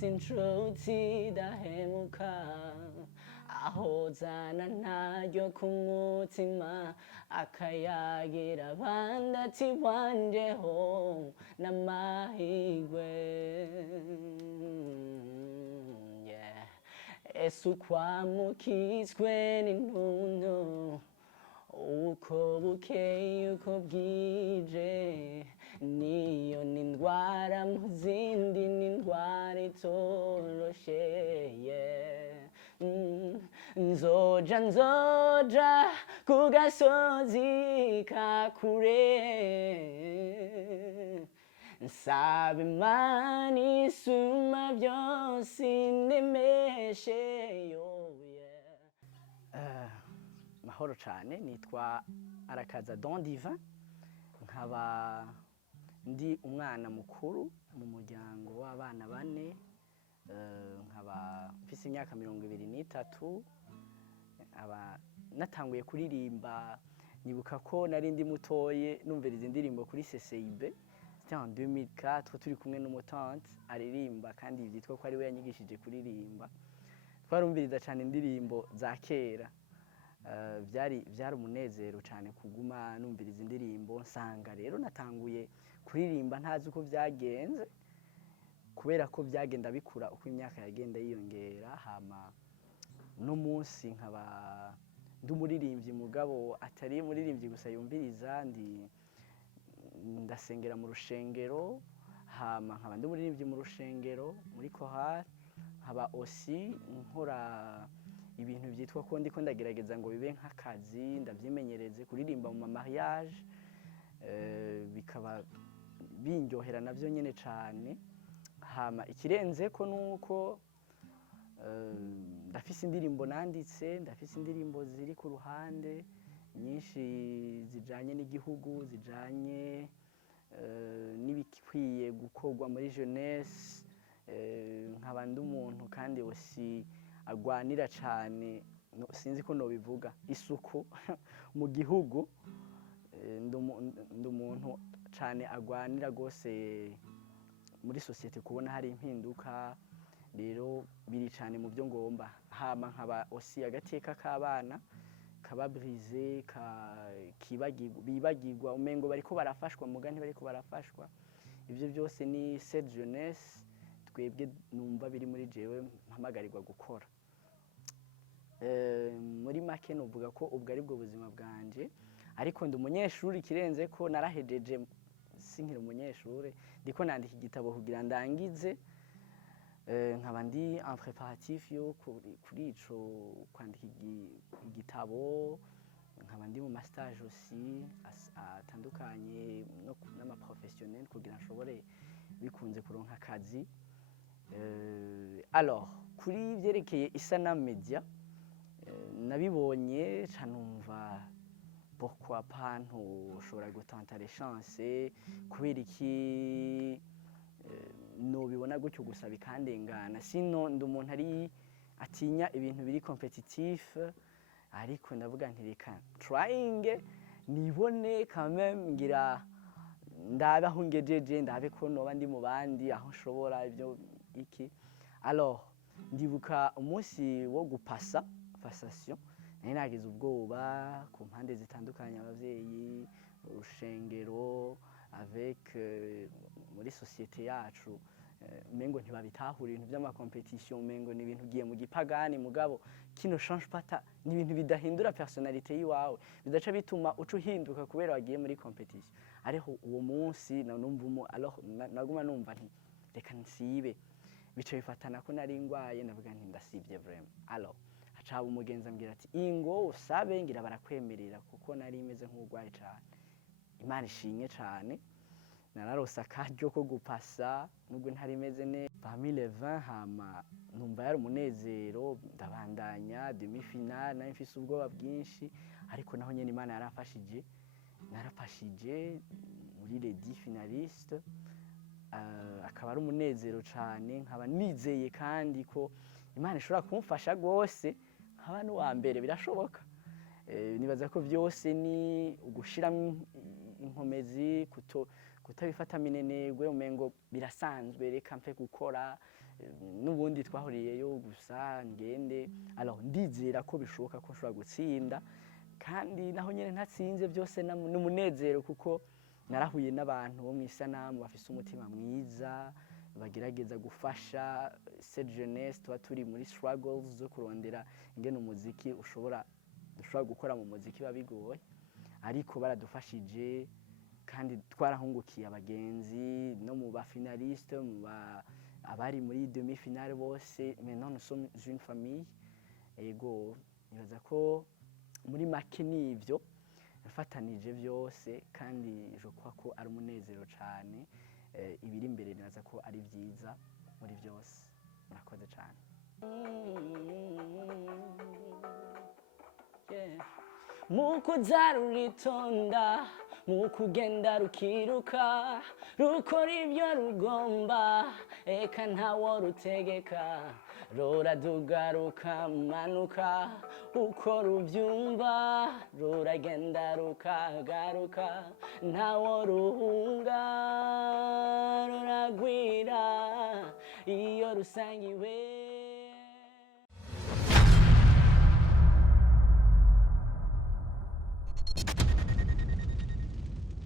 ufise inshuti idahemuka ahozana ntaryo ku mutima akayagira abandi ati wanjeho n'amahirwe. Ese ukwamukizwe n'intuntu uko bukeye uko bwije, niyo ni indwara mu zindi, ni indwara itoroshe. Nzoja ku gasozi ka kure, nsaba Imana isumba byose indemesheyo. Mahoro cyane, nitwa ARAKAZA Don Divin, nkaba ndi umwana mukuru mu muryango w'abana 4, nkaba mfise imyaka 23, natanguye kuririmba. Nibuka ko nari ndi mutoye numviriza indirimbo kuri CCIB, c'était en 2004, turi kumwe n'umutante aririmba kandi byitwa ko ari we yanyigishije kuririmba. Twarumviriza cyane indirimbo za kera. Byari umunezero cyane kuguma numviriza indirimbo. Nsanga rero natanguye kuririmba ntazi uko byagenze, kubera ko byagenda bikura uko imyaka yagenda yiyongera. Hama no munsi nkaba ndi umuririmbyi, mugabo atari umuririmbyi gusa yumviriza, ndasengera mu rushengero. Hama nkaba ndi umuririmbyi mu rushengero muri chorale, nkaba aussi nkora ibintu byitwa ko ndiko ndagerageza ngo bibe nk'akazi, ndavyimenyereze kuririmba mu mariage. Bikaba binjohera navyo nyene cane. Hama ikirenze ko nuko ndafise indirimbo nanditse, ndafise indirimbo ziri ku ruhande nyinshi zijanye n'igihugu, zijanye n'ibikwiye gukorwa muri jeunesse. Nkaba ndi umuntu kandi aussi agwanira cyane, sinzi ko nobivuga, isuku mu gihugu. Ndi umuntu cyane agwanira gose muri societe kubona hari impinduka, rero biri cyane mu byo ngomba. Hama nkaba aussi agateka k'abana kababrise, bibagirwa umengo bariko barafashwa muga ntibariko barafashwa. Ibyo byose ni cette jeunesse twebwe numva biri muri jewe mpamagarirwa gukora. Muri make novuga ko ubwo ari bwo buzima bwanje, ariko ndi umunyeshuri. Kirenze ko narahejeje, sinkiri umunyeshuri, ndiko nandika igitabo kugira ndangize. Nkaba ndi en préparatif yo kuri ico kwandika igitabo. Nkaba ndi mu mastage aussi atandukanye n'ama professionnel kugira nshobore bikunze kuronka akazi. Alors kuri byerekeye isanamu media, nabibonye canumva pourquoi pas ntushobora gutenter les chances, kubera iki nobibona gutyo gusa bikandengana. Sino ndi umuntu ari atinya ibintu biri competitif, ariko ndavuga nti reka trying nibone quand même, ngira ndabe aho ngejeje, ndabe ko noba ndi mu bandi aho nshobora ibyo iki. Alors ndibuka umunsi wo gupasa passation, nari nagize ubwoba ku mpande zitandukanye, abavyeyi, urushengero, avec muri societe yacu. Umengo ntibabitahura ibintu by'amakompetition, umengo ni ibintu ugiye mu gipagani. Mugabo kino change pata ni ibintu bidahindura personalite yiwawe, bidaca bituma uca uhinduka kubera wagiye muri competition. Ariho uwo munsi numva alors naguma numva nti reka nsibe. Bica bifatana ko nari ngwaye, navuga nti ndasibye vraiment. Alors hacaba umugenzi ambwira ati ingo usabe ngira barakwemerera, kuko nari imeze nk'ugwaye cyane. Imana ishinye cyane, nararose akaryo ko gupasa nubwo ntari meze neza. Parmi les 20, hama numva yari umunezero, ndabandanya demi finale. Nari mfise ubwoba bwinshi, ariko naho nyene Imana yarafashije, narafashije muri les 10 finalistes. Akaba ari umunezero cyane, nkaba nizeye kandi ko Imana ishobora kumfasha gose nkaba n'uwa mbere. Birashoboka. Nibaza ko byose ni ugushiramo inkomezi, kutabifata minenegwe, umengo birasanzwe, reka mpe gukora. n'ubundi twahuriyeyo gusa ngende alors ndizera ko bishoboka ko nshobora gutsinda kandi naho nyene ntatsinze byose n'umunezero kuko narahuye n'abantu bo mw'isanamu bafise umutima mwiza bagerageza gufasha cette jeunesse tuba turi muri struggles zo kurondera ingene umuziki dushobora gukora mu muziki babigoye ariko baradufashije kandi twarahungukiye abagenzi no mu ba finaliste abari muri demi finale bose maintenant nous sommes une famille ego nibaza ko muri make nivyo nafatanije byose kandi je crois ko ari umunezero cyane ibiri imbere nibaza ko ari byiza muri byose murakoze cyane mukuza ruritonda mukugenda rukiruka rukora ibyo rugomba eka ntawo rutegeka ruraduga rukamanuka uko rubyumva ruragenda rukagaruka ntawo ruhunga ruragwira iyo rusangiwe